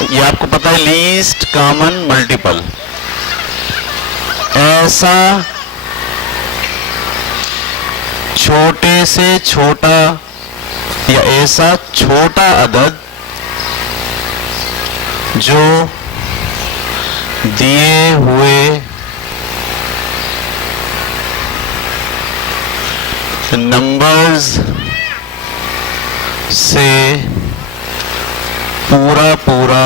ये आपको पता है लीस्ट कॉमन मल्टीपल। ऐसा छोटे से छोटा या ऐसा छोटा अदद जो दिए हुए नंबर्स से पूरा पूरा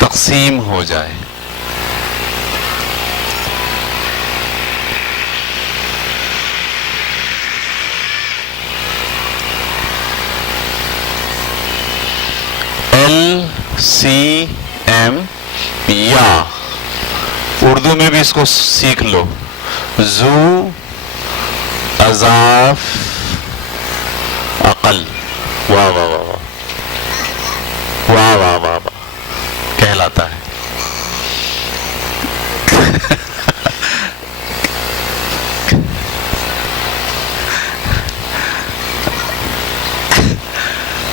तकसीम हो जाए। LCM या उर्दू में भी इसको सीख लो, जू अज़ाफ अकल। वाह वाह वाह वाह वाह वाह वाह वाह कहलाता है।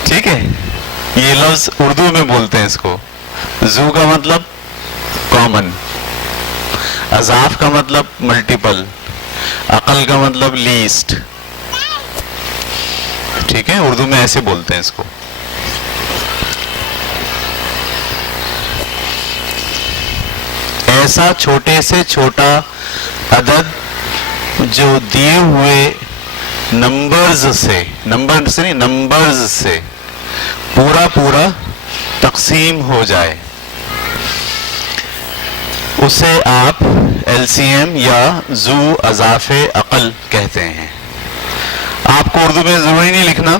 ठीक है, ये लफ्ज उर्दू में बोलते हैं इसको। जू का मतलब कॉमन, अज़ाफ का मतलब मल्टीपल, अकल का मतलब लीस्ट। ठीक है, उर्दू में ऐसे बोलते हैं इसको। ऐसा छोटे से छोटा अदद जो दिए हुए नंबर्स से नहीं, नंबर्स से पूरा पूरा तकसीम हो जाए, उसे आप LCM या जू अज़ाफ़े अकल कहते हैं। आपको उर्दू में जरूरी नहीं लिखना,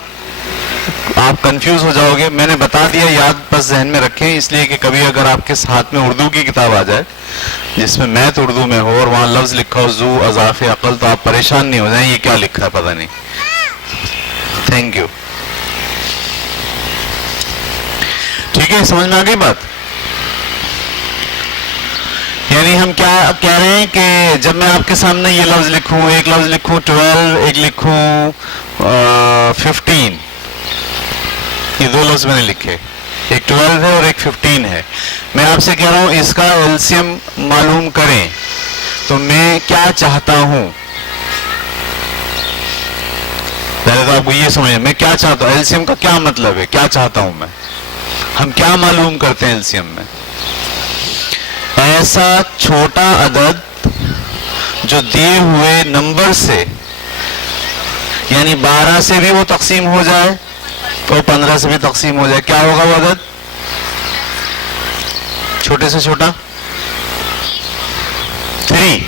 आप कंफ्यूज हो जाओगे। मैंने बता दिया, याद बस जहन में रखें, इसलिए कि कभी अगर आपके हाथ में उर्दू की किताब आ जाए जिसमें मैथ उर्दू में हो और वहां लफ्ज लिखा हो जू अज़ाफ़े अकल, तो आप परेशान नहीं हो जाए ये क्या लिखा है पता नहीं। Thank you. ठीक है, समझ में आ गई बात? यानी हम क्या कह रहे हैं कि जब मैं आपके सामने ये लफ्ज लिखूं, एक लफ्ज लिखूं 12, एक लिखूं 15, ये दो लफ्ज मैंने लिखे, एक 12 है और एक 15 है। मैं आपसे कह रहा हूं इसका LCM मालूम करें, तो मैं क्या चाहता हूं? पहले तो आपको ये समझिए मैं क्या चाहता हूं, LCM का क्या मतलब है, क्या चाहता हूं मैं। हम क्या मालूम करते हैं LCM में? ऐसा छोटा अदद जो दिए हुए नंबर से, यानी 12 से भी वो तकसीम हो जाए और 15 से भी तकसीम हो जाए, क्या होगा वो अदद? छोटे से छोटा 3।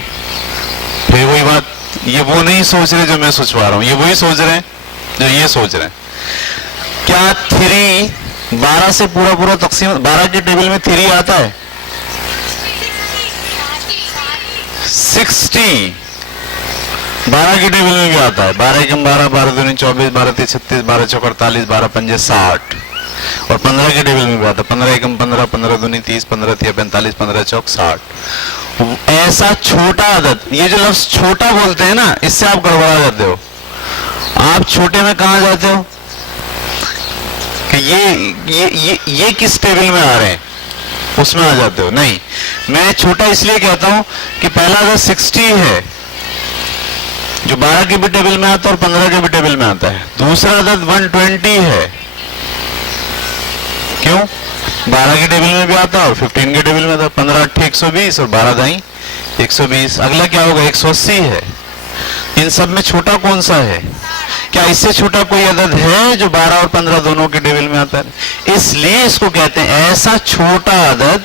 फिर वही बात, ये वो नहीं सोच रहे जो मैं सोचवा रहा हूं, ये वही सोच रहे हैं जो ये सोच रहे हैं। क्या 3 12 से पूरा पूरा तकसीम? 12 के टेबल में 3 आता है? 60 12 के टेबल में भी आता है। 12 एकम 12, 12 दूनी 24, 12 तीन 36, 12 चौक 48, 12 पंजे 60। और 15 के टेबल में भी आता है। 15 एकम 15, 15 दूनी 30, 15 तिया 45, 15 चौक 60। ऐसा छोटा अदद, ये जो लफ्ज छोटा बोलते हैं ना, इससे आप गड़बड़ा जाते हो। आप छोटे में कहा जाते हो कि ये किस टेबल में आ रहे हैं, उसमें आ जाते हो। नहीं, मैं छोटा इसलिए कहता हूं कि पहला अदद 60 है जो 12 के भी टेबल में आता है और 15 के भी टेबल में आता है। दूसरा अदद 120 है, क्यों? 12 के टेबल में भी आता है और 15 के टेबल में आता है। 15 8 120 और 12 दाई 120। अगला क्या होगा? 180 है। इन सब में छोटा कौन सा है? क्या इससे छोटा कोई अदद है जो 12 और 15 दोनों के टेबल में आता है? इसलिए इसको कहते हैं ऐसा छोटा अदद।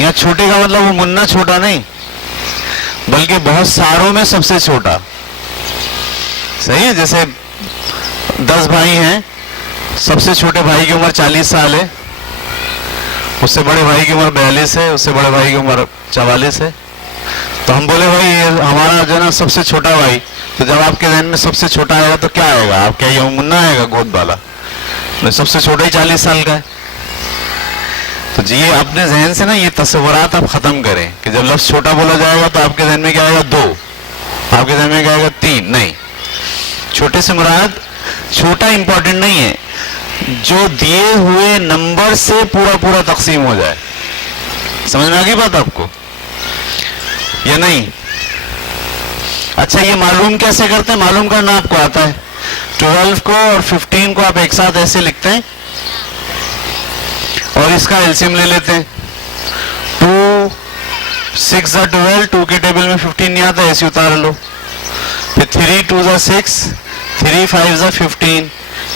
या छोटे का मतलब वो मुन्ना छोटा नहीं, बल्कि बहुत सारों में सबसे छोटा। सही है? जैसे 10 भाई हैं, सबसे छोटे भाई की उम्र 40 साल है, उससे बड़े भाई की उम्र 42 है, उससे बड़े भाई की उम्र 44 है। तो हम बोले भाई ये हमारा जो है ना सबसे छोटा भाई, तो जब आपके ध्यान में सबसे छोटा आएगा तो क्या आएगा? आप क्या ये मुन्ना आएगा गोद वाला? सबसे छोटा ही 40 साल का है। तो जी ये अपने जहन से ना ये तस्वुरात आप खत्म करें कि जब लफ्ज छोटा बोला जाएगा तो आपके जहन में क्या आएगा? 2, आपके जहन में क्या आएगा? 3। नहीं, छोटे से मुराद छोटा इंपॉर्टेंट नहीं है, जो दिए हुए नंबर से पूरा पूरा तकसीम हो जाए। समझ में आ गई बात आपको या नहीं? अच्छा, ये मालूम कैसे करते हैं? मालूम करना आपको आता है। 12 को और 15 को आप एक साथ ऐसे लिखते हैं और इसका एलसीएम ले लेते हैं। 2 6 जा 12, 2 के टेबल में 15 नहीं आता, ऐसे उतार लो। फिर 3 2 जा 6, 3 5 जा 15,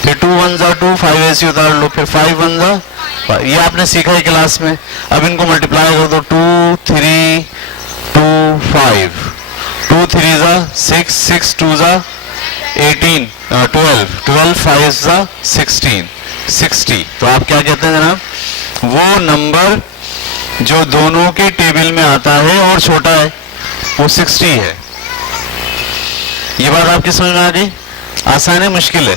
फिर 2 1 जा 2, 5 ऐसे उतार लो। फिर 5 1 जा, ये आपने सीखा है क्लास में। अब इनको मल्टीप्लाई कर दो, 2 3 2 5, 2 3 जा 6, 6 2 जा 18, 12, 12 5 जा 16, 60। तो आप क्या कहते हैं जनाब? वो नंबर जो दोनों के टेबल में आता है और छोटा है वो 60 है। ये बात आपकी समझ में आ गई? आसान है, मुश्किल है?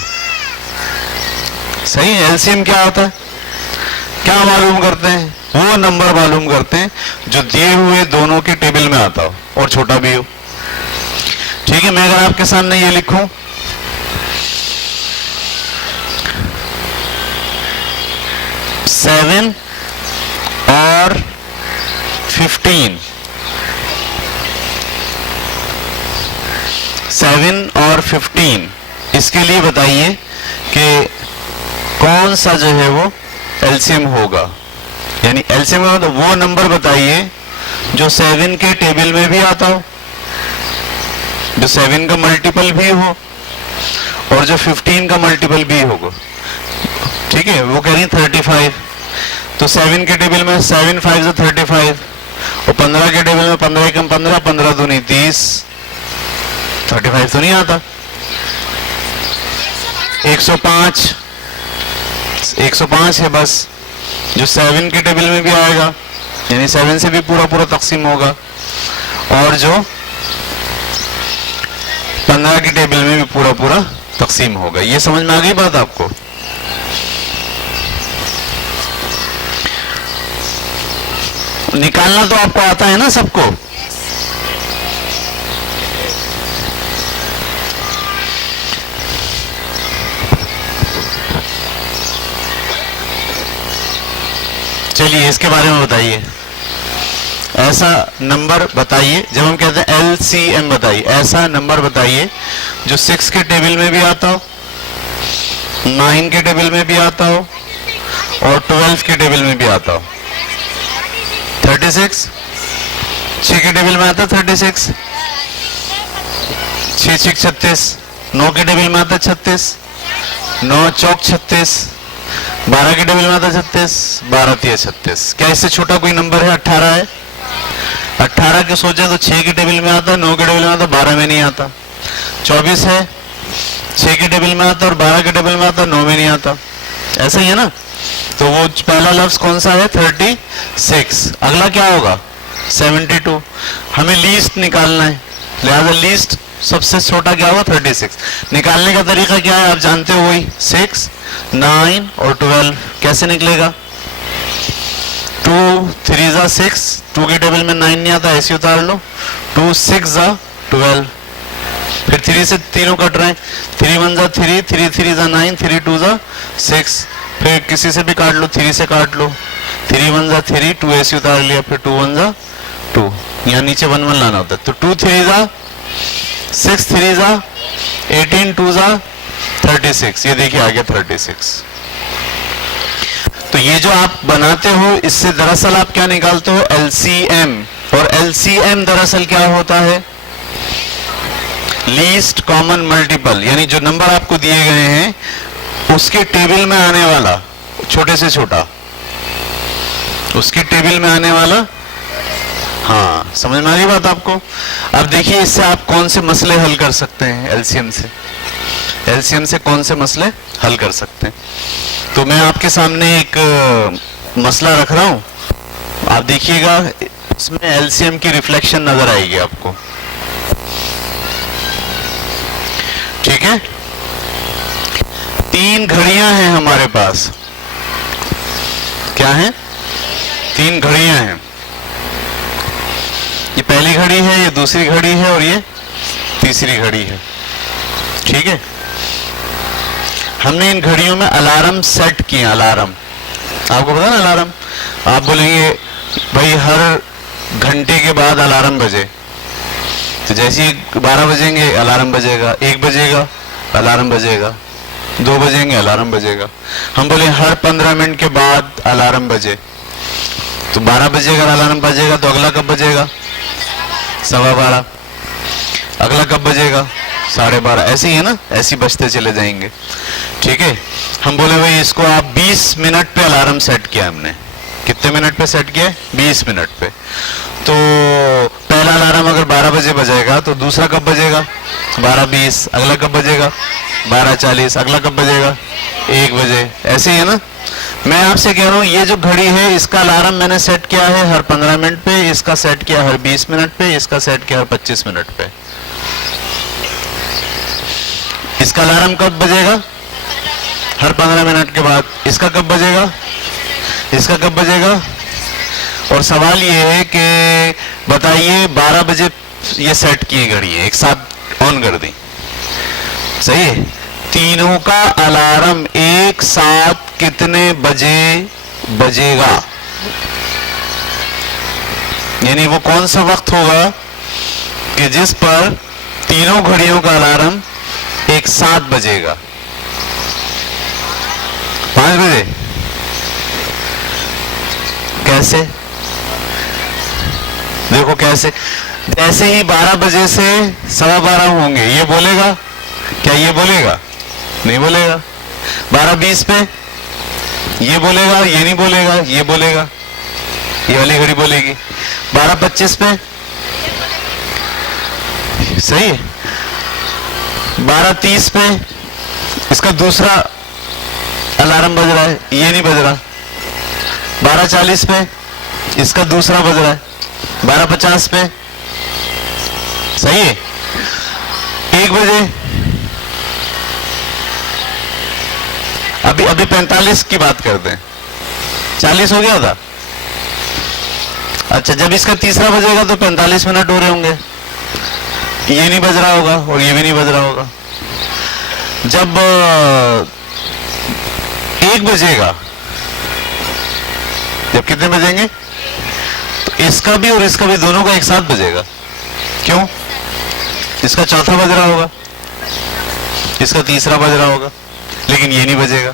सही है। एलसीएम क्या होता है? क्या मालूम करते हैं? वो नंबर मालूम करते हैं जो दिए हुए दोनों के टेबल में आता हो और छोटा भी हो। ठीक है, मैं अगर आपके सामने ये लिखूं, 7 और 15, 7 और 15, इसके लिए बताइए कि कौन सा जो है वो एलसीएम होगा। यानी एलसीएम होगा तो वो नंबर बताइए जो 7 के टेबल में भी आता हो, जो 7 का मल्टीपल भी हो और जो 15 का मल्टीपल भी होगा। ठीक है, वो कह रही है 35। तो 7 के टेबल में 7 5 से 35 और 15 के टेबल में 15 कम 15, 15 दूनी 30, 35 तो नहीं आता। 105, 105 है बस, जो 7 के टेबल में भी आएगा, यानी 7 से भी पूरा पूरा तकसीम होगा, और जो 15 के टेबल में भी पूरा पूरा तकसीम होगा। ये समझ में आ गई बात आपको? निकालना तो आपको आता है ना सबको? चलिए इसके बारे में बताइए। ऐसा नंबर बताइए, जब हम कहते हैं एलसीएम बताइए, ऐसा नंबर बताइए जो 6 के टेबल में भी आता हो, 9 के टेबल में भी आता हो और 12 के टेबल में भी आता हो। 36, 6 के टेबल में आता है 36, 6 6 36, 9 के टेबल में आता है 36, 9 चौक 36, 12 के टेबल में आता है 36, 12 3 36। क्या इससे छोटा कोई नंबर है? 18 है। 18 के सोचे तो 6 के टेबल में आता है, 9 के टेबल में आता है, 12 में नहीं आता। 24 है, 6 के टेबल में आता है और 12 के टेबल में आता है, 9 में नहीं आता। ऐसा ही है ना? तो वो पहला लफ्ज कौन सा है? 36। अगला क्या होगा? 72। हमें लीस्ट निकालना है, लिहाजा लीस्ट सबसे छोटा क्या होगा? 36। निकालने का तरीका क्या है? आप जानते हो, वही 6 9 और 12। कैसे निकलेगा? 2 3 जा 6, 2 के टेबल में 9 नहीं आता, ऐसे उतार लो। 2 6 जा 12, फिर 3 से तीनों कट रहे हैं, 3 1 जा 3, 3 3 जा 9, 3 2 जा 6, फिर किसी से भी काट लो, 3 से काट लो, 3 1 जा 3, 2 ऐसे उतार लिया, फिर 2 1 जा 2, यहाँ नीचे 1 1 लाना होता है। तो 2 3 जा 6, 3 जा 18, 2 जा 36। ये देखिए आ गया 36। तो ये जो आप बनाते हो, इससे दरअसल आप क्या निकालते हो? एलसीएम। और एलसीएम दरअसल क्या होता है? लीस्ट कॉमन मल्टीपल, यानी जो नंबर आपको दिए गए हैं उसके टेबल में आने वाला छोटे से छोटा, उसके टेबल में आने वाला। हाँ, समझ में आ गई बात आपको? अब देखिए इससे आप कौन से मसले हल कर सकते हैं एलसीएम से। एलसीएम से कौन से मसले हल कर सकते हैं? तो मैं आपके सामने एक मसला रख रहा हूं, आप देखिएगा, इसमें एलसीएम की रिफ्लेक्शन नजर आएगी आपको। ठीक है, 3 घड़ियां हैं हमारे पास। क्या है? 3 घड़ियां हैं। ये पहली घड़ी है, ये दूसरी घड़ी है और ये तीसरी घड़ी है। ठीक है, हमने इन घड़ियों में अलार्म सेट किए। अलार्म आपको पता ना, अलार्म आप बोलेंगे भाई हर घंटे के बाद अलार्म बजे, तो जैसे ही 12 बजेंगे अलार्म बजेगा, 1 बजेगा अलार्म बजेगा, 2 बजेंगे अलार्म बजेगा। हम बोले हर 15 मिनट के बाद अलार्म बजे, तो 12 बजेगा अलार्म बजेगा, तो अगला कब बजेगा? 12:15। अगला कब बजेगा? 12:30। ऐसे ही है ना, ऐसे ही बजते चले जाएंगे। ठीक है, हम बोले भाई इसको आप 20 मिनट पे अलार्म सेट किया हमने। कितने मिनट पे सेट किया? 20 मिनट पे। तो पहला अलार्म अगर 12 बजे बजेगा तो दूसरा कब बजेगा? 12:20। अगला कब बजेगा? 12:40। अगला कब बजेगा? 1 बजे। ऐसे ही है ना। मैं आपसे कह रहा हूं ये जो घड़ी है इसका अलार्म मैंने सेट किया है हर 15 मिनट पे, इसका सेट किया हर 20 मिनट पे, इसका सेट किया हर 25 मिनट पे। इसका अलार्म कब बजेगा? हर 15 मिनट के बाद। इसका कब बजेगा? इसका कब बजेगा? और सवाल ये है कि बताइए 12 बजे ये सेट की घड़ी है, एक साथ ऑन कर दी, सही है? तीनों का अलार्म एक साथ कितने बजे बजेगा? यानी वो कौन सा वक्त होगा कि जिस पर तीनों घड़ियों का अलार्म एक साथ बजेगा? 5 बजे। कैसे? देखो कैसे, जैसे ही 12 बजे से 12:15 होंगे ये बोलेगा क्या? ये बोलेगा? नहीं बोलेगा। 12:20 पे ये बोलेगा? ये नहीं बोलेगा। ये बोलेगा, ये वाली घड़ी बोलेगी। 12:25 पे, सही है। 12:30 पे इसका दूसरा अलार्म बज रहा है, ये नहीं बज रहा। 12:40 पे इसका दूसरा बज रहा है। 12:50 पे, सही है। 1 बजे, अभी 45 की बात करते हैं, 40 हो गया था। अच्छा, जब इसका तीसरा बजेगा तो 45 मिनट हो रहे होंगे, ये नहीं बज रहा होगा और ये भी नहीं बज रहा होगा। जब 1 बजेगा, जब कितने बजेंगे? तो इसका भी और इसका भी दोनों का एक साथ बजेगा। क्यों? इसका चौथा बज रहा होगा, इसका तीसरा बज रहा होगा, लेकिन ये नहीं बजेगा।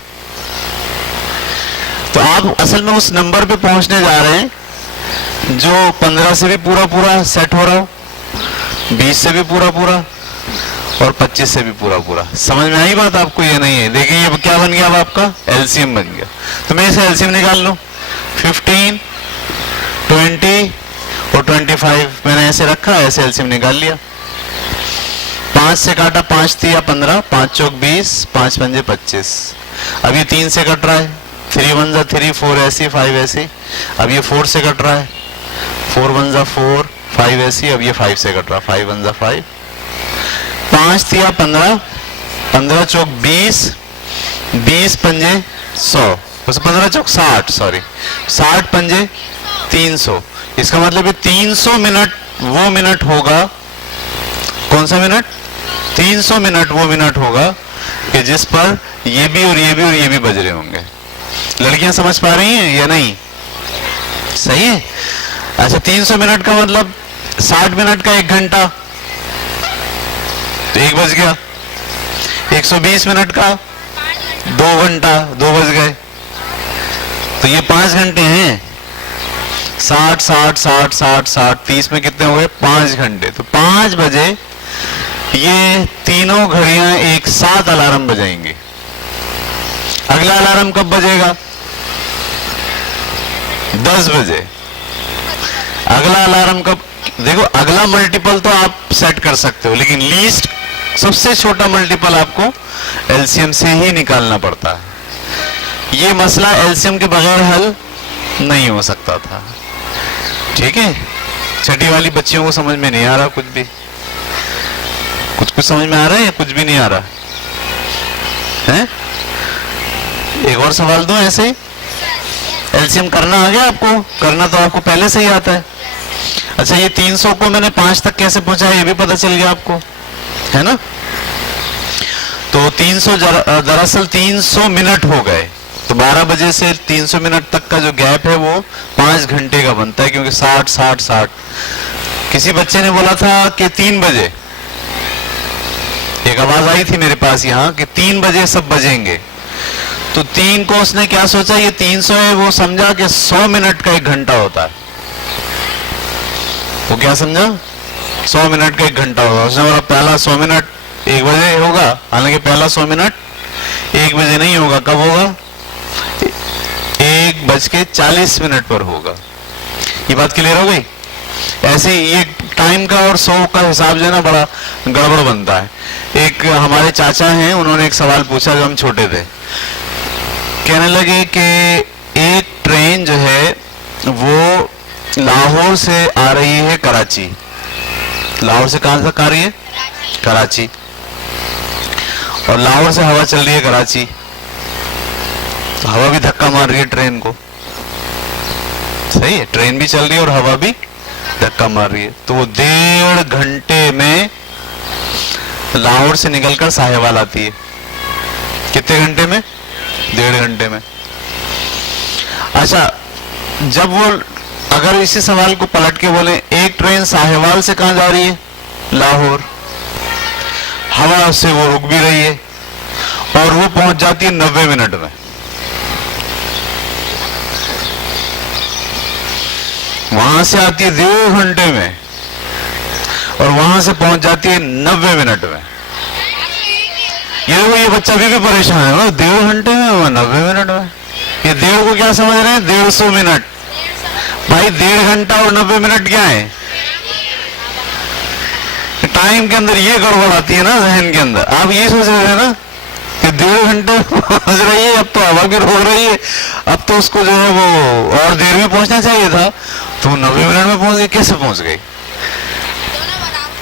तो आप असल में उस नंबर पे पहुंचने जा रहे हैं जो 15 से भी पूरा पूरा सेट हो रहा हो, 20 से भी पूरा पूरा और 25 से भी पूरा पूरा। समझ में आई बात आपको? ये नहीं है। देखिए ये क्या बन गया अब आपका? एलसीएम बन गया। तो मैं इसे एलसीएम निकाल लूं। 15, 20 और 25 मैंने ऐसे रखा, ऐसे एलसीएम निकाल लिया। 5 से काटा, 5 तिया 15, 5 चौक 20, 5 पंजे 25। अब ये 3 से कट रहा है, 3 1 जा 3, 4 ऐसी, 5 ऐसी। अब ये 4 से कट रहा है, 4 1 जा 4, 5 ऐसी। अब ये 5 से कट रहा है, 5 1 जा 5। 5 तिया 15, 15 चौक 20, 20 पंजे 100, 15 चौक 60, सॉरी 60 पंजे 300। इसका मतलब है 300 मिनट वो मिनट होगा। कौन सा मिनट? 300 मिनट वो मिनट होगा कि जिस पर ये भी और ये भी और ये भी बज रहे होंगे। लड़कियां समझ पा रही हैं या नहीं? सही है। अच्छा, 300 मिनट का मतलब 60 मिनट का 1 घंटा, तो 1 बज गया। 120 मिनट का 2 घंटा, 2 बज गए। तो ये 5 घंटे हैं। 60 60 60 60 60 30 में कितने हो गए? 5 घंटे। तो 5 बजे ये तीनों घड़ियां एक साथ अलार्म बजाएंगी। अगला अलार्म कब बजेगा? 10 बजे। अगला अलार्म कब? देखो, अगला मल्टीपल तो आप सेट कर सकते हो, लेकिन लीस्ट सबसे छोटा मल्टीपल आपको एलसीएम से ही निकालना पड़ता है। ये मसला एलसीएम के बगैर हल नहीं हो सकता था। ठीक है, छठी वाली बच्चियों को समझ में नहीं आ रहा कुछ भी? कुछ समझ में आ रहा है या कुछ भी नहीं आ रहा है? एक और सवाल दो ऐसे ही। एलसीएम करना आ गया आपको? करना तो आपको पहले से ही आता है। अच्छा, ये 300 को मैंने 5 तक कैसे पहुंचाया ये भी पता चल गया आपको, है ना? तो 300 दरअसल 300 मिनट हो गए, तो 12 बजे से 300 मिनट तक का जो गैप है वो 5 घंटे का बनता है, क्योंकि 60 60 60। किसी बच्चे ने बोला था कि 3 बजे, एक आवाज आई थी मेरे पास यहाँ कि 3 बजे सब बजेंगे, तो 3 को उसने क्या सोचा, ये 300 है, वो समझा कि 100 मिनट का 1 घंटा होता है। वो क्या समझा, 100 मिनट का 1 घंटा होगा। उसने बोला पहला 100 मिनट 1 बजे होगा, हालांकि पहला 100 मिनट 1 बजे नहीं होगा, कब होगा, 1:40 पर होगा। ये बात क्लियर हो गई। ऐसे ये टाइम का और 100 का हिसाब जो है ना बड़ा गड़बड़ बनता है। एक हमारे चाचा हैं, उन्होंने एक सवाल पूछा जब हम छोटे थे, कहने लगे कि एक ट्रेन जो है वो लाहौर से आ रही है कराची। लाहौर से कहां तक आ रही है, कराची, और लाहौर से हवा चल रही है कराची, तो हवा भी धक्का मार रही है ट्रेन को, सही है, ट्रेन भी चल रही है और हवा भी धक्का मार रही है। तो वो 1.5 घंटे में लाहौर से निकलकर साहिवाल आती है। कितने घंटे में, 1.5 घंटे में। अच्छा, जब वो अगर इसी सवाल को पलट के बोले, एक ट्रेन साहिवाल से कहां जा रही है, लाहौर, हवा से वो रुक भी रही है और वो पहुंच जाती है 90 मिनट में। वहां से आती है 1.5 घंटे में और वहां से पहुंच जाती है 90 मिनट में। ये बच्चा भी परेशान है, 1.5 घंटे में और 90 मिनट में। ये 1.5 को क्या समझ रहे हैं, 150 मिनट। भाई 1.5 घंटा और 90 मिनट क्या है, टाइम के अंदर ये गड़बड़ आती है ना जहन के अंदर। आप ये सोच रहे हैं ना कि 1.5 घंटे पहुंच रही है, अब तो हवा भी रोक रही है, अब तो उसको जो है वो और देर में पहुंचना चाहिए था, तो 90 मिनट में पहुंच गई। कैसे पहुंच गई,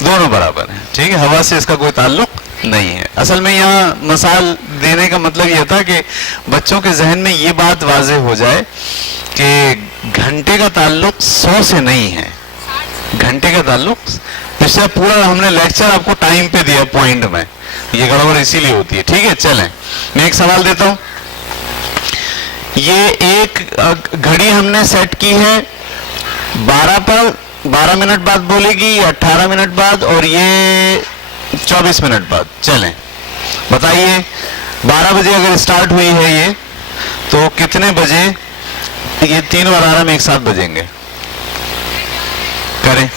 दोनों बराबर है, ठीक है, हवा से इसका कोई ताल्लुक नहीं है। असल में यहाँ मिसाल देने का मतलब यह था कि बच्चों के जहन में ये बात वाज़ेह हो जाए कि घंटे का ताल्लुक 100 से नहीं है, घंटे का ताल्लुक, पिछला पूरा हमने लेक्चर आपको टाइम पे दिया पॉइंट में, ये गड़बड़ इसीलिए होती है। ठीक है, चलें, मैं एक सवाल देता हूं। ये एक घड़ी हमने सेट की है 12 पर, 12 मिनट बाद बोलेगी, 18 मिनट बाद, और ये 24 मिनट बाद। चलें, बताइए 12 बजे अगर स्टार्ट हुई है ये, तो कितने बजे ये तीनों अलार्म एक साथ बजेंगे, करें।